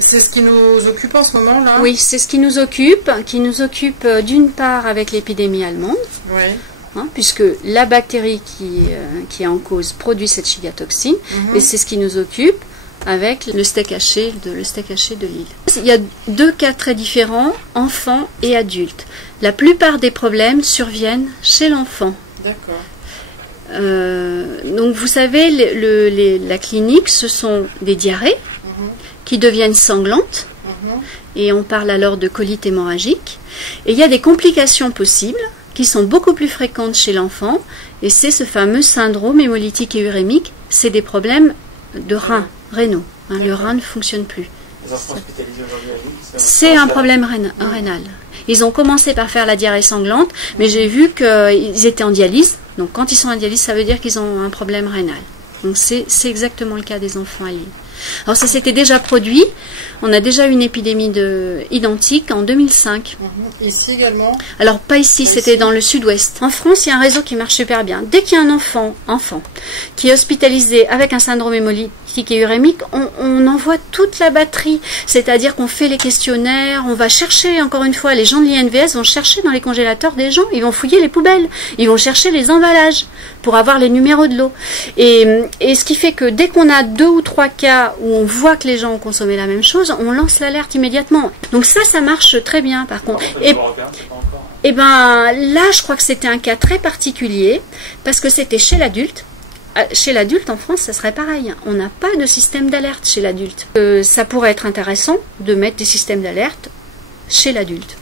C'est ce qui nous occupe en ce moment là? Oui, c'est ce qui nous occupe d'une part avec l'épidémie allemande, Oui. hein, puisque la bactérie qui est en cause produit cette Shiga-toxine, et c'est ce qui nous occupe avec le steak haché de Lille. Il y a deux cas très différents, enfants et adultes. La plupart des problèmes surviennent chez l'enfant. D'accord. Donc vous savez, la clinique, ce sont des diarrhées qui deviennent sanglantes, et on parle alors de colite hémorragique. Et il y a des complications possibles qui sont beaucoup plus fréquentes chez l'enfant, et c'est ce fameux syndrome hémolytique et urémique. C'est des problèmes de reins, rénaux. Hein, le rein ne fonctionne plus. Les enfants hospitalisés aujourd'hui à Lille, c'est un problème rénal. Ils ont commencé par faire la diarrhée sanglante, mais j'ai vu qu'ils étaient en dialyse. Donc quand ils sont en dialyse, ça veut dire qu'ils ont un problème rénal. Donc c'est exactement le cas des enfants à Lille. Alors ça s'était déjà produit. On a déjà eu une épidémie identique en 2005. Ici également? Alors pas ici, c'était dans le sud-ouest. En France, il y a un réseau qui marche super bien. Dès qu'il y a un enfant qui est hospitalisé avec un syndrome hémolytique et urémique, on envoie toute la batterie. C'est-à-dire qu'on fait les questionnaires, on va chercher, encore une fois, les gens de l'INVS vont chercher dans les congélateurs des gens, ils vont fouiller les poubelles, ils vont chercher les emballages pour avoir les numéros de l'eau. Et ce qui fait que dès qu'on a 2 ou 3 cas où on voit que les gens ont consommé la même chose, on lance l'alerte immédiatement. Donc ça marche très bien par contre. Et ben là, je crois que c'était un cas très particulier parce que c'était chez l'adulte. Chez l'adulte, en France, ça serait pareil. On n'a pas de système d'alerte chez l'adulte. Ça pourrait être intéressant de mettre des systèmes d'alerte chez l'adulte.